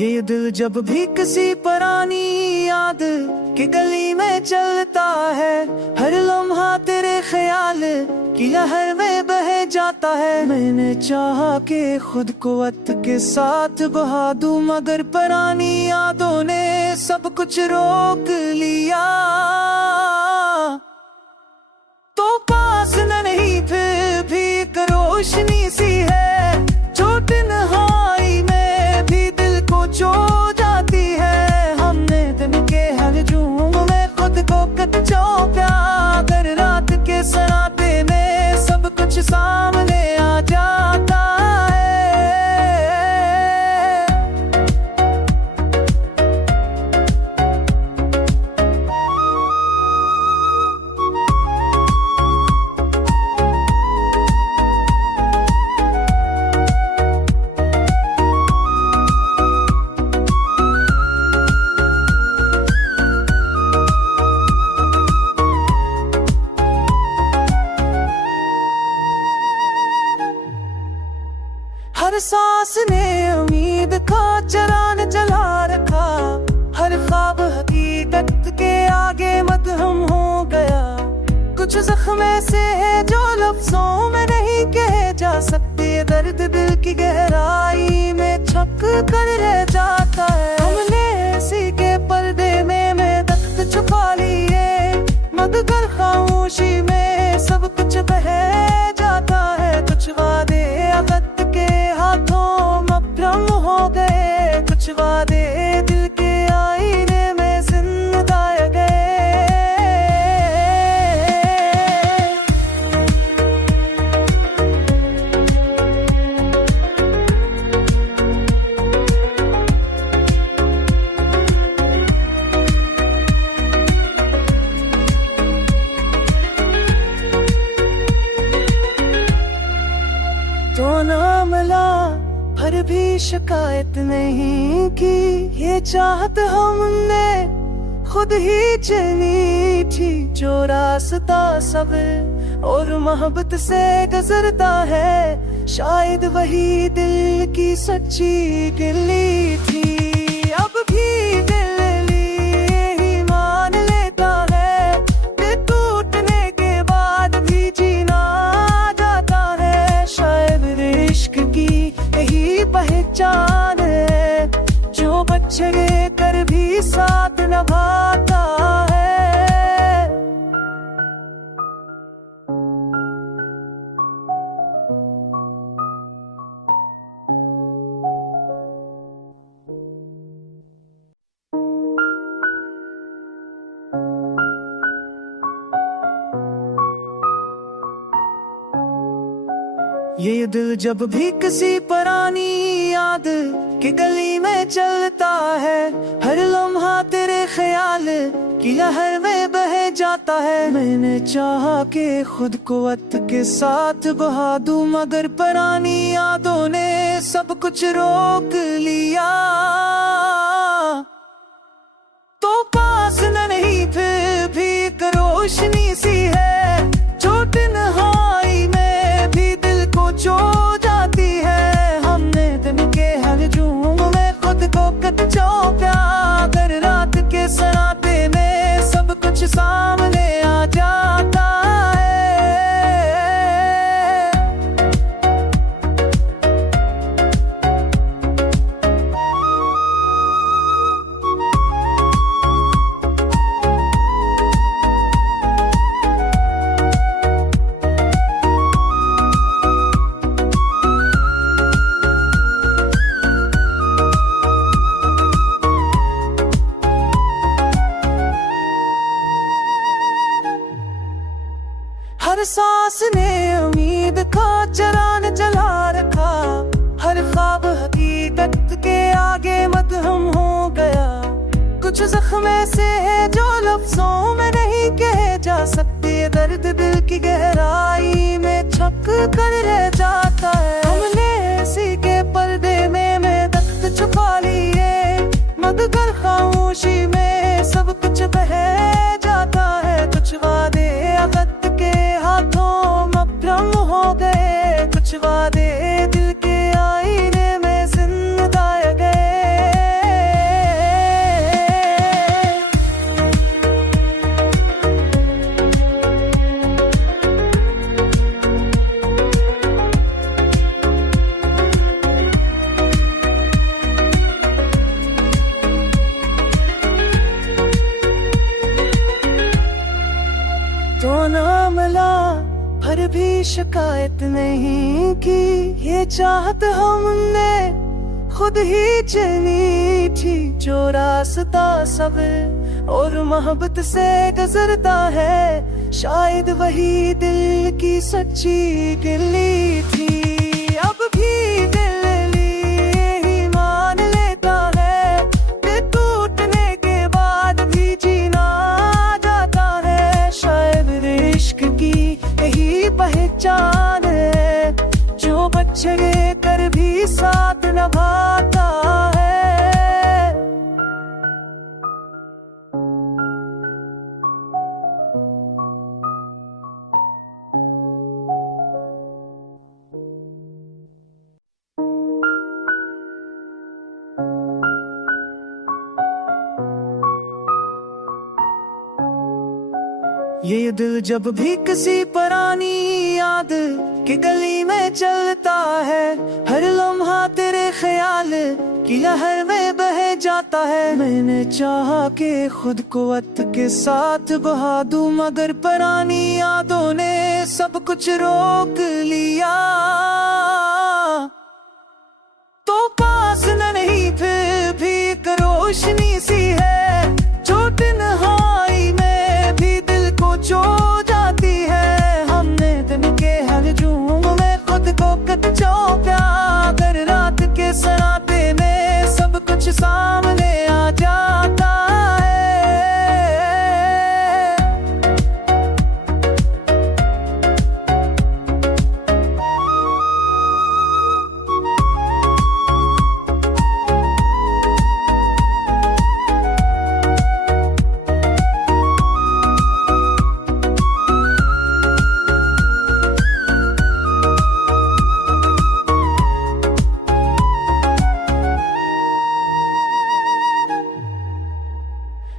ये दिल जब भी किसी पुरानी याद की गली में चलता है, हर लम्हा तेरे ख्याल की लहर में बह जाता है। मैंने चाहा कि खुद को वक्त के साथ बहा दूं, मगर पुरानी यादों ने सब कुछ रोक लिया। तो पास न नहीं फिर भी एक रोशनी सी है, जो तन्हाई में भी दिल को जो जाती है। हमने दिन के हर झूम में खुद को कच्चों प्यार कर, रात के सराते में सब कुछ सामने आ जाता है। हर सांस ने उम्मीद का चरान जला रखा, हर ख्वाब हकीकत के आगे मदहम हो गया। कुछ जख्म ऐसे है जो लफ्जों में नहीं कहे जा सकते, दर्द दिल की गहराई में छप कर रह जाता है। हमने ऐसी के पर्दे में दख्त छुपा लिए, मगर खामोशी में सब कुछ बह जाता है। कुछ वादे वक्त के हाथों मभ्रम हो गए, कुछ वादे दिल के आईने में जिंदा गए। तो ना मिला पर भी शिकायत नहीं की, ये चाहत हमने खुद ही चुनी थी। जो रास्ता सब्र और मोहब्बत से गुजरता है, शायद वही दिल की सच्ची गिली थी। अब भी दिल यही मान लेता है कि टूटने के बाद भी जीना जाता है। शायद इश्क की यही पहचान है, जो बच्चे कर भी साथ निभाता है। ये दिल जब भी किसी पुरानी याद की गली में चलता है, हर लम्हा तेरे ख्याल की लहर में बह जाता है। मैंने चाहा कि खुद को वक्त के साथ बहा दूं, मगर पुरानी यादों ने सब कुछ रोक लिया। तो पास न नहीं फिर भी एक रोशनी सी है, जो तन्हाई में भी दिल को जो जाती है। हमने दिन के हर झूम में खुद को कच्चों प्यार कर, रात के सराते में सब कुछ सामने आ जाता है। हर सांस ने उम्मीद का चरान जला रखा, हर ख्वाब हकीकत के आगे मदहम हो गया। कुछ जख्म ऐसे है जो लफ्जों में नहीं कहे जा सकते, दर्द दिल की गहराई में छप कर रह जाता है। हमने ऐसी के पर्दे में दख्त छुपा लिए, मगर खामोशी में सब कुछ बह जाता है। कुछ वादे वक्त के हाथों मभ्रम हो गए, कुछ वादे दिल के आईने में जिंदा गए। तो ना मिला पर भी शिकायत नहीं की, ये चाहत हमने खुद ही चुनी थी। जो रास्ता सब्र और मोहब्बत से गुजरता है, शायद वही दिल की सच्ची गिली थी। अब भी दिल ही मान लेता है कि टूटने के बाद भी जीना जाता है। शायद इश्क की यही पहचान है, जो बच्चे कर भी साथ निभाता है। ये दिल जब भी किसी पुरानी याद की गली में चलता है, हर लम्हा तेरे ख्याल की लहर में बह जाता है। मैंने चाहा कि खुद को वक्त के साथ बहा दूं, मगर पुरानी यादों ने सब कुछ रोक लिया। तो पास न नहीं फिर भी एक रोशनी सी है, जो तन्हाई में भी दिल को जो जाती है। हमने दिन के हर झूम में खुद को कच्चों प्यार कर, रात के सराते में सब कुछ सामने आ जाता है।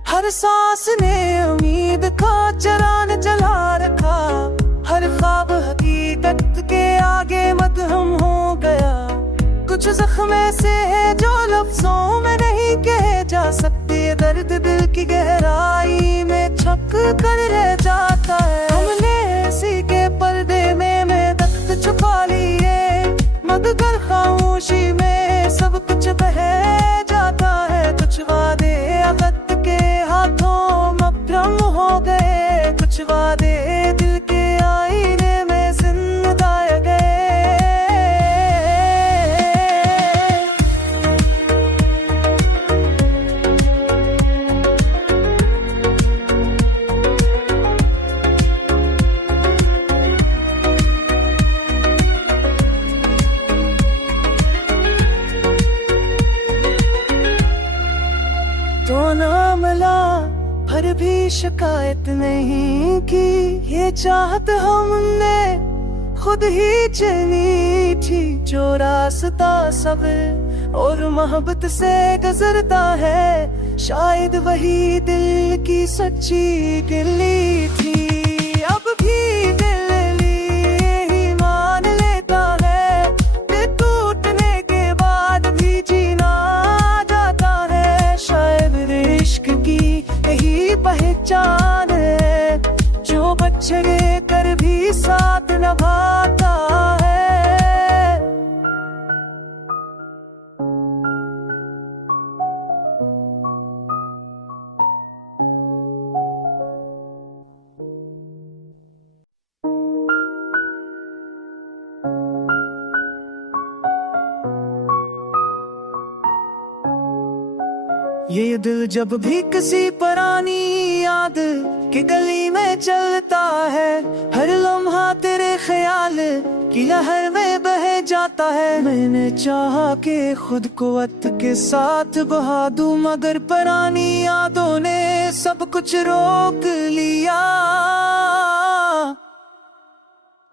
हर सांस ने उम्मीद का चरान जला रखा, हर ख्वाब हकीकत के आगे मदहम हो गया। कुछ जख्म ऐसे है जो लफ्जों में नहीं कहे जा सकते, दर्द दिल की गहराई में छप कर रह जाता है। हमने ऐसी के पर्दे में दख्त छुपा लिए, मगर खामोशी में सब कुछ बह जाता है। कुछ वादे वक्त के हाथों मभ्रम हो गए, कुछ वादे दिल के आईने में जिंदा गए। तो ना मिला पर भी शिकायत नहीं की, ये चाहत हमने खुद ही चुनी थी। जो रास्ता सब्र और मोहब्बत से गुजरता है, शायद वही दिल की सच्ची गिली थी। अब भी दिल ही मान लेता है कि टूटने के बाद भी जीना जाता है। शायद इश्क की यही पहचान है, जो बच्चे कर भी साथ निभाता है। ये दिल जब भी किसी पुरानी याद की गली में चलता है, हर लम्हा तेरे ख्याल की लहर में बह जाता है। मैंने चाहा कि खुद को वक्त के साथ बहा दूं, मगर पुरानी यादों ने सब कुछ रोक लिया।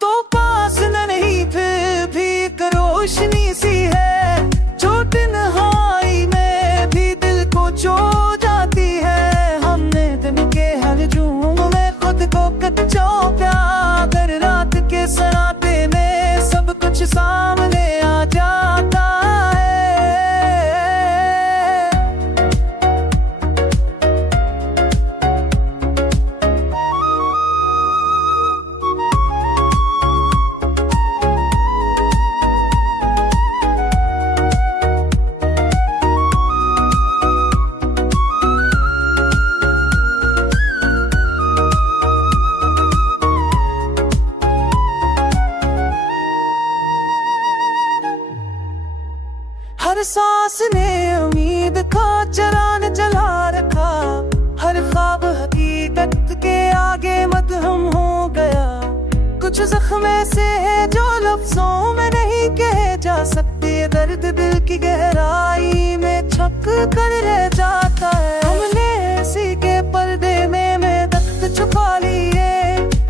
तो पास न नहीं फिर भी एक रोशनी सी है, जो तन्हाई में भी दिल को जो जाती है। हमने दिन के हर झूम में खुद को कच्चों प्यार कर, रात के सराते में सब कुछ सामने आ जाता है। कुछ जख्म ऐसे है जो लफ्जों में नहीं कहे जा सकते, दर्द दिल की गहराई में छप कर रह जाता है। हमने ऐसी के पर्दे में दख्त छुपा लिए,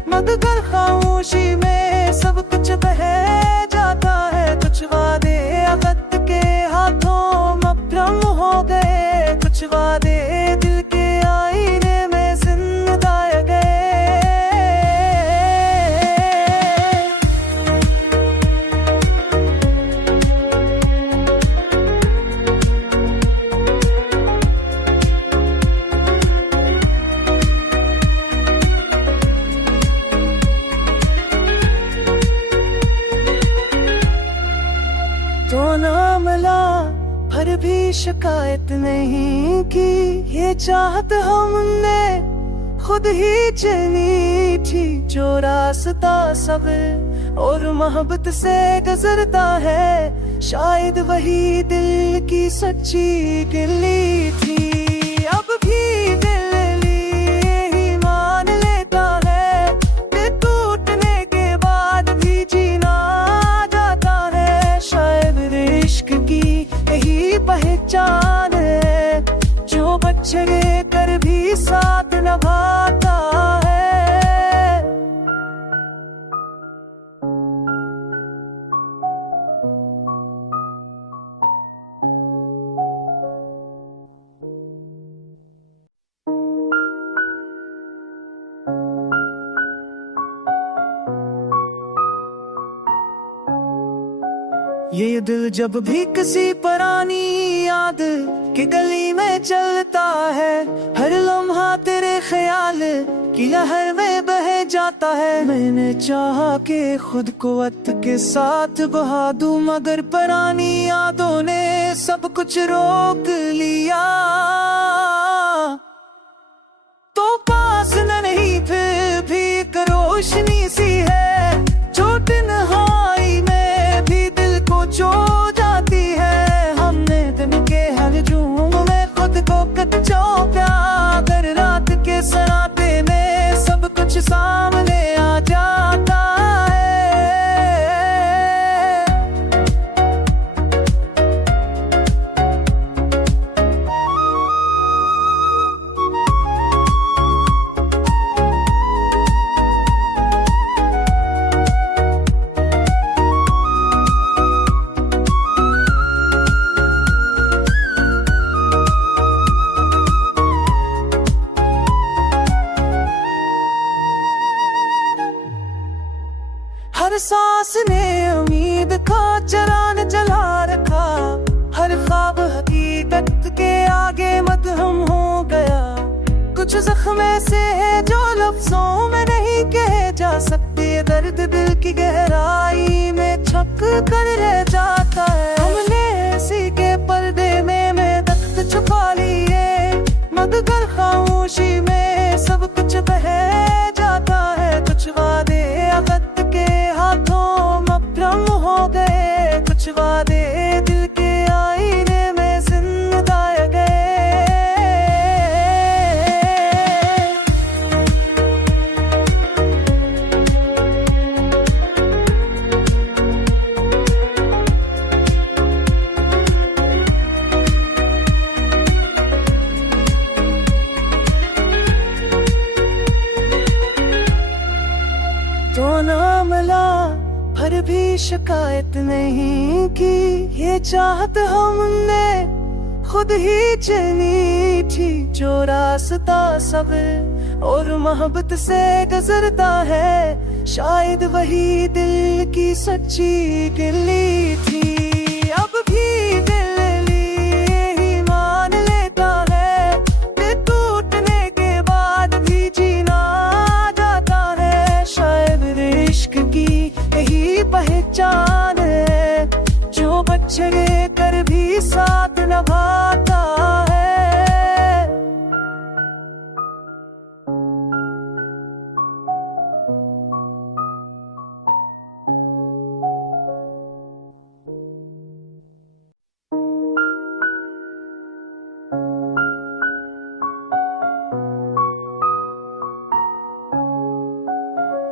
मगर खामोशी में सब कुछ बह जाता है। कुछ वादे वक्त के हाथों मभ्रम हो गए, कुछ वादे दिल के आईने में जिंदा गए। तो ना मिला पर भी शिकायत नहीं की, ये चाहत हमने खुद ही चुनी थी। जो रास्ता सब्र और मोहब्बत से गुजरता है, शायद वही दिल की सच्ची गिली थी। अब भी दिल ही मान लेता है कि टूटने के बाद भी जीना जाता है। शायद इश्क की यही पहचान है, जो बच्चे कर भी साथ निभाता है। ये दिल जब भी किसी पुरानी याद की गली में चलता है, हर लम्हा तेरे ख्याल की लहर में बह जाता है। मैंने चाहा कि खुद को वक्त के साथ बहा दूं, मगर पुरानी यादों ने सब कुछ रोक लिया। तो पास नहीं फिर भी एक रोशनी सी है, जो तन्हाई में भी दिल को जो जाती है। हमने दिन के हर झूम में खुद को कच्चों प्या कर, रात के सराते में सब कुछ सामने आ जाता है। हर सांस ने उम्मीद का चरान जला रखा, हर ख्वाब हकीकत के आगे मदहम हो गया। कुछ जख्म ऐसे है जो लफ्जों में नहीं कहे जा सकते, दर्द दिल की गहराई में छप कर रह जाता है। हमने ऐसी के पर्दे में दख्त छुपा लिए, मगर खामोशी में सब कुछ बह जाता है। कुछ वादे वक्त के हाथों मभ्रम हो गए, कुछ वादे दिल के आईने में जिंदा गए। तो ना मिला पर भी शिकायत नहीं की, ये चाहत हमने खुद ही चुनी थी। जो रास्ता सब्र और मोहब्बत से गुजरता है, शायद वही दिल की सच्ची गिली थी। अब भी दिल ही मान लेता है कि टूटने के बाद भी जीना जाता है। शायद इश्क की यही पहचान है, जो बच्चे कर भी साथ निभाता है।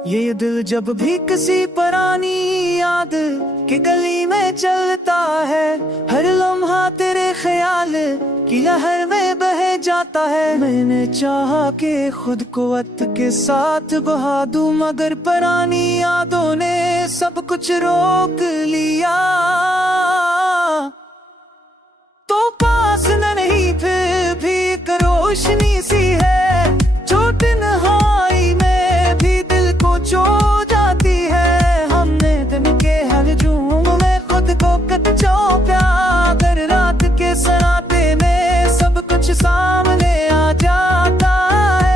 ये दिल जब भी किसी पुरानी याद की गली में चलता है, हर लम्हा तेरे ख्याल की लहर में बह जाता है। मैंने चाहा कि खुद को वक्त के साथ बहा दूं, मगर पुरानी यादों ने सब कुछ रोक लिया। तो पास न नहीं फिर भी एक रोशनी सी है, जो तन्हाई में भी दिल को छू जाती है। हमने दिन के हर झूम में खुद को कच्चों प्यार कर, रात के सराते में सब कुछ सामने आ जाता है।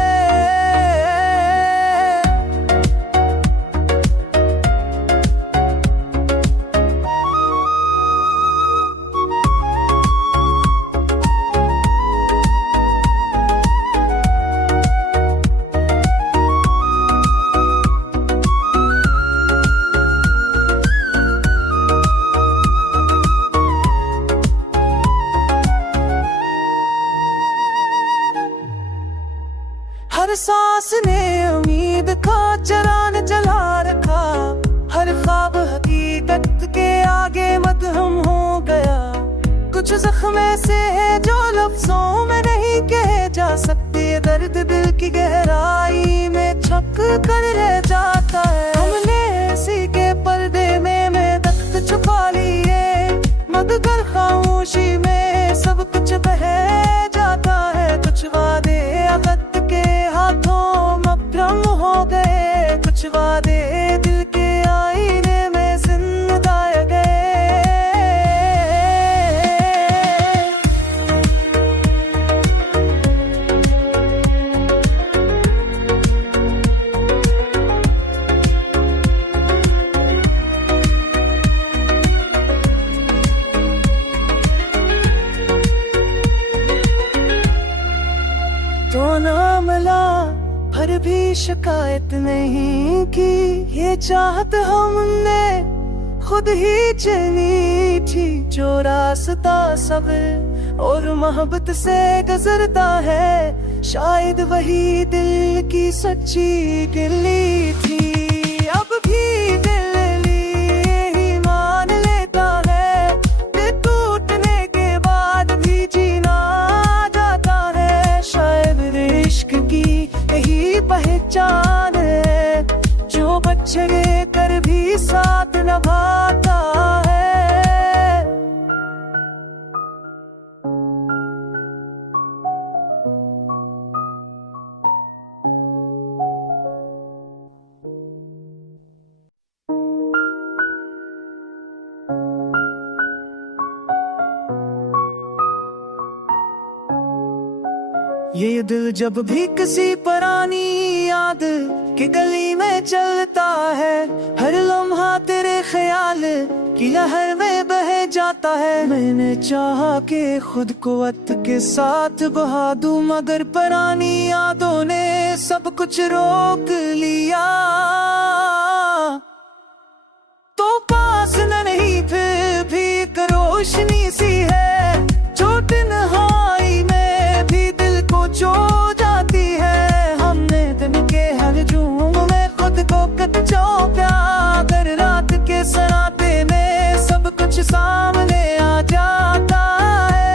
हर सांस ने उम्मीद का चरान जला रखा, हर ख्वाब हकीकत के आगे मदहम हो गया। कुछ जख्म ऐसे है जो लफ्जों में नहीं कहे जा सकते, दर्द दिल की गहराई में छप कर रह जाता है। हमने इसी के पर्दे में दख्त छुपा लिए, मगर खामोशी में सब कुछ बह जाता है। कुछ वादे वक्त के हाथों मभ्रम हो गए, कुछ वादे दिल के आईने में जिंदा गए। तो ना मिला पर भी शिकायत नहीं की, ये चाहत हमने खुद ही चुनी थी। जो रास्ता सब्र और मोहब्बत से गुजरता है, शायद वही दिल की सच्ची गिली थी। अब भी दिल ही मान लेता है कि टूटने के बाद भी जीना जाता है। शायद इश्क की यही पहचान है, जो बच्चे कर भी साथ निभाता है। ये दिल जब भी किसी पुरानी याद की गली में चलता है, हर लम्हा तेरे ख्याल की लहर में बह जाता है। मैंने चाहा कि खुद को वक्त के साथ बहा दूं, मगर पुरानी यादों ने सब कुछ रोक लिया। तो पास न नहीं फिर भी एक रोशनी सी है, जो तन्हाई में भी दिल को छू जाती है। हमने दिन के हर झूम में खुद को कच्चों प्यार कर, रात के सराते में सब कुछ सामने आ जाता है।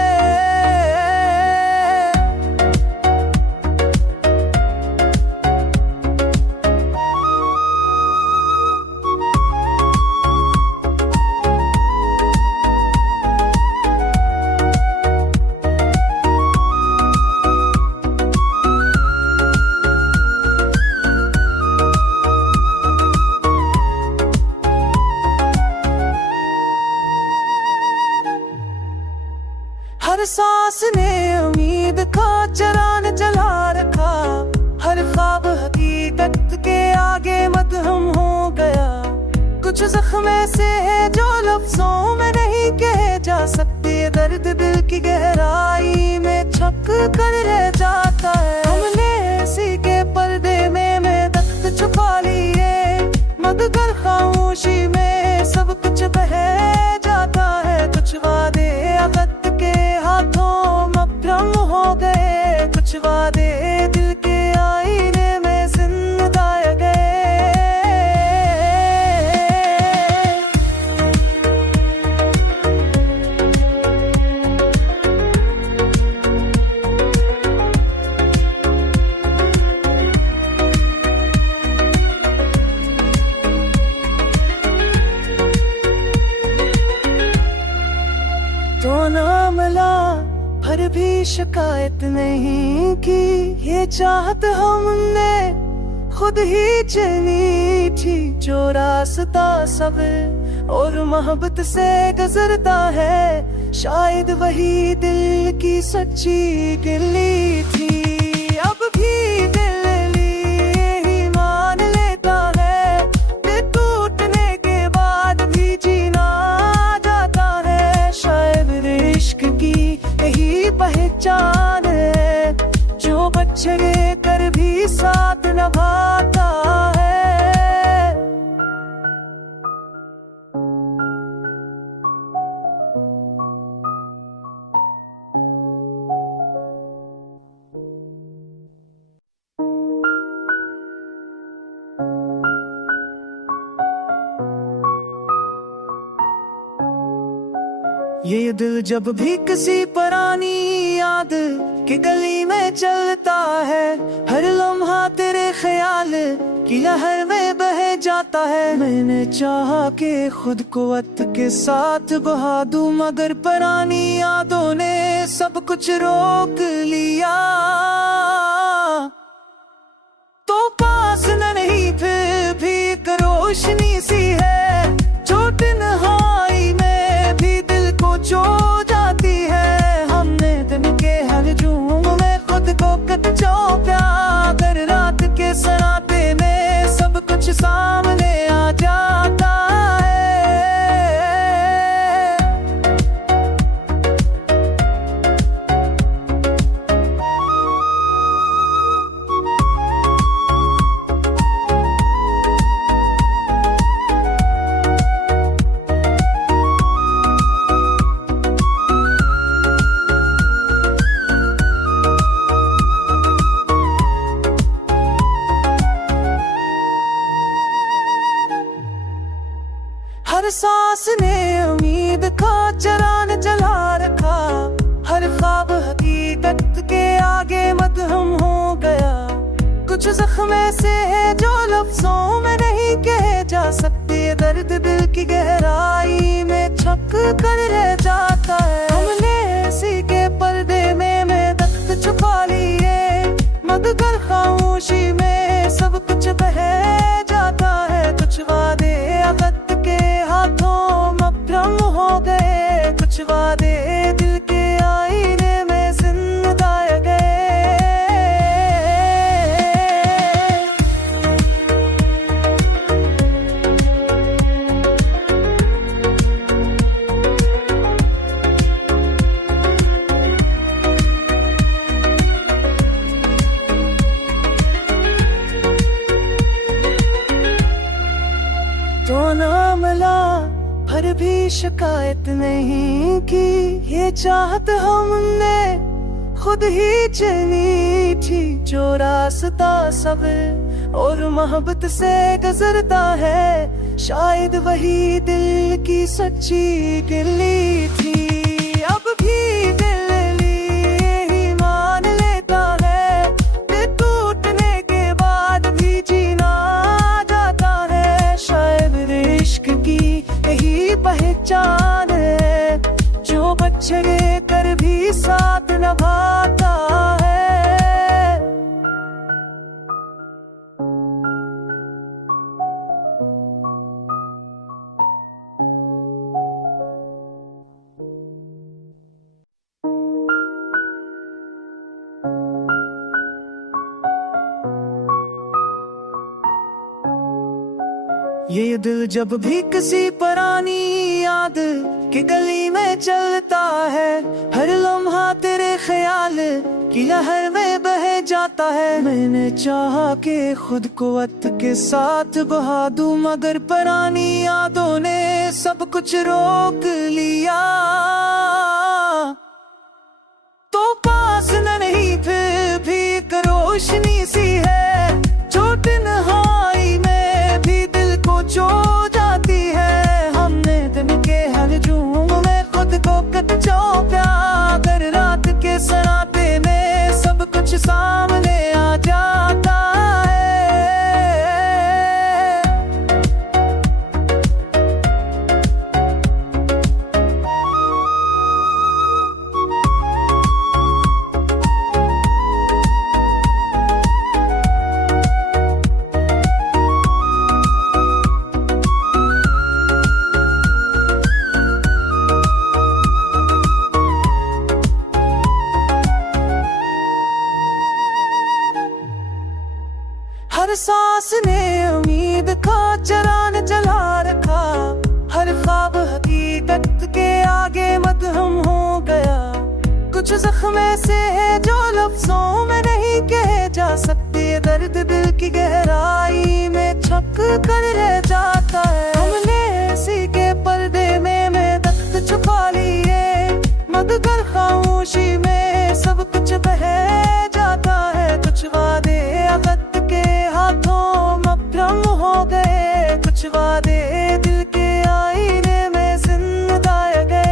हर सांस ने उम्मीद का चरान जला रखा, हर ख्वाब हकीकत के आगे मदहम हो गया। कुछ जख्म ऐसे है जो लफ्जों में नहीं कहे जा सकते, दर्द दिल की गहराई में छप कर रह जाता है। हमने इसी के पर्दे में दख्त छुपा लिए, मगर खामोशी में सब कुछ बह जाता है। कुछ वादे वक्त के हाथों मभ्रम हो गए, कुछ वादे दिल के आईने में जिंदा गए। शिकायत नहीं की, ये चाहत हमने खुद ही चुनी थी। जो रास्ता सब्र और मोहब्बत से गुजरता है, शायद वही दिल की सच्ची गिरली थी। अब भी दिल यही मान लेता है कि टूटने के बाद भी जीना जाता है। शायद इश्क की यही पहचान है, जो बच्चे कर भी साथ निभाता है। ये दिल जब भी किसी पुरानी याद की गली में चलता है, हर लम्हा तेरे ख्याल की लहर में बह जाता है। मैंने चाहा कि खुद को वक्त के साथ बहा दूं, मगर पुरानी यादों ने सब कुछ रोक लिया। तो पास नहीं फिर भी एक रोशनी सी है, जो तन्हाई में भी दिल को छू जाती है। हमने दिन के हर झूम में खुद को कच्चा प्यार कर, रात के सराते में सब कुछ सामने आ जाता है। हर सांस ने उम्मीद का चरान जला रखा, हर ख्वाब हकीकत के आगे मदहम हो गया। कुछ जख्म ऐसे है जो लफ्जों में नहीं कहे जा सकते, दर्द दिल की गहराई में छप कर रह जाता है। हमने ऐसी के पर्दे में दख्त छुपा लिए, मगर खामोशी में सब कुछ बह जाता है। कुछ वादे वक्त के हाथों मपरम हो गए, कुछ वादे दिल के आईने में जिंदा गए। तो ना मिला पर भी शिकायत नहीं की, ये चाहत हमने खुद ही चुनी थी। जो रास्ता सब्र और मोहब्बत से गुजरता है, शायद वही दिल की सच्ची गिरली थी। अब भी दिल यही मान लेता है कि टूटने के बाद भी जीना जाता है। शायद इश्क की यही पहचान है, जो बच्चे कर भी साथ निभाता है। ये दिल जब भी किसी पुरानी याद की गली में चलता है, हर लम्हा तेरे ख्याल की लहर में बह जाता है। मैंने चाहा कि खुद को वक्त के साथ बहा दूं, मगर पुरानी यादों ने सब कुछ रोक लिया। तो पास नहीं फिर भी एक रोशनी सी है, जो तन्हाई में भी दिल को छू जाती है। हमने दिन के हर झूम में खुद को कच्चा प्यार कर, रात के सराते में सब कुछ सामने आ जाता है। आगे मदहम हो गया। कुछ जख्म ऐसे है जो लफ्जों में नहीं कहे जा सकते, दर्द दिल की गहराई में छप कर रह जाता है। हमने ऐसी के पर्दे में दख्त छुपा लिए, मगर खामोशी में सब कुछ बह जाता है। कुछ वादे अगत के हाथों मभ्रम हो गए, कुछ वादे दिल के आईने में जिंदा गए।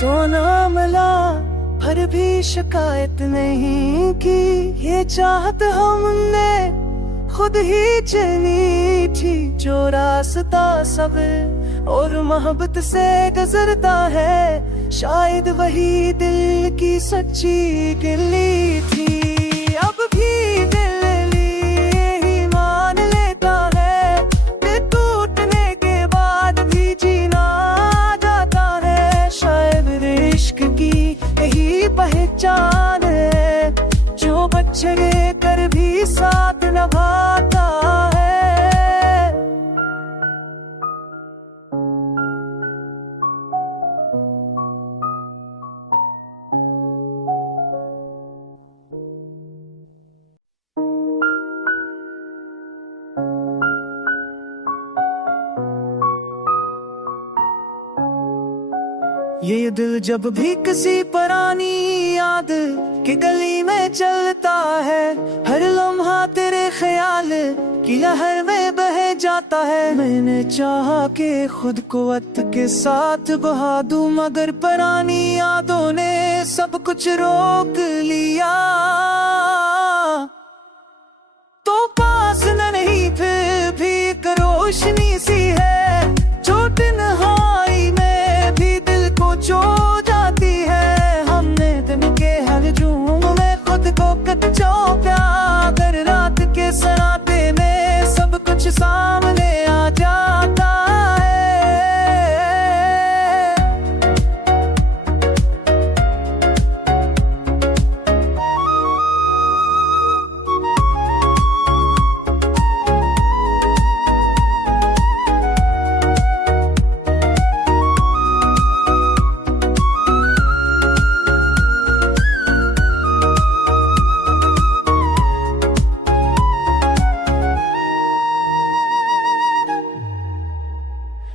तो ना मिला पर भी शिकायत नहीं की, ये चाहत हमने खुद ही चुनी थी। जो रास्ता सब्र और मोहब्बत से गुजरता है, शायद वही दिल की सच्ची गिली थी। अब भी दिल यही मान लेता है कि टूटने के बाद भी जीना जाता है। शायद इश्क की यही पहचान है, जो बच्चे कर भी साथ निभाता है। ये दिल जब भी किसी पुरानी याद की गली में चलता है, हर लम्हा तेरे ख्याल की लहर में बह जाता है। मैंने चाहा कि खुद को वक्त के साथ बहा दूं, मगर पुरानी यादों ने सब कुछ रोक लिया। तो पास नहीं फिर भी एक रोशनी सी है, जो तन्हाई में भी दिल को छू जाती है। हमने दिन के हर झूम में खुद को कच्चा प्यार कर, रात के सराते में सब कुछ सामने आ जाता है।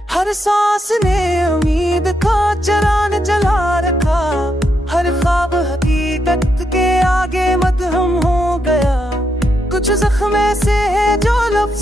हर सांस ने उम्मीद का चरान जला रखा, हर ख्वाब हकीकत के आगे मदहम हो गया। कुछ जख्म ऐसे है जो लफ्ज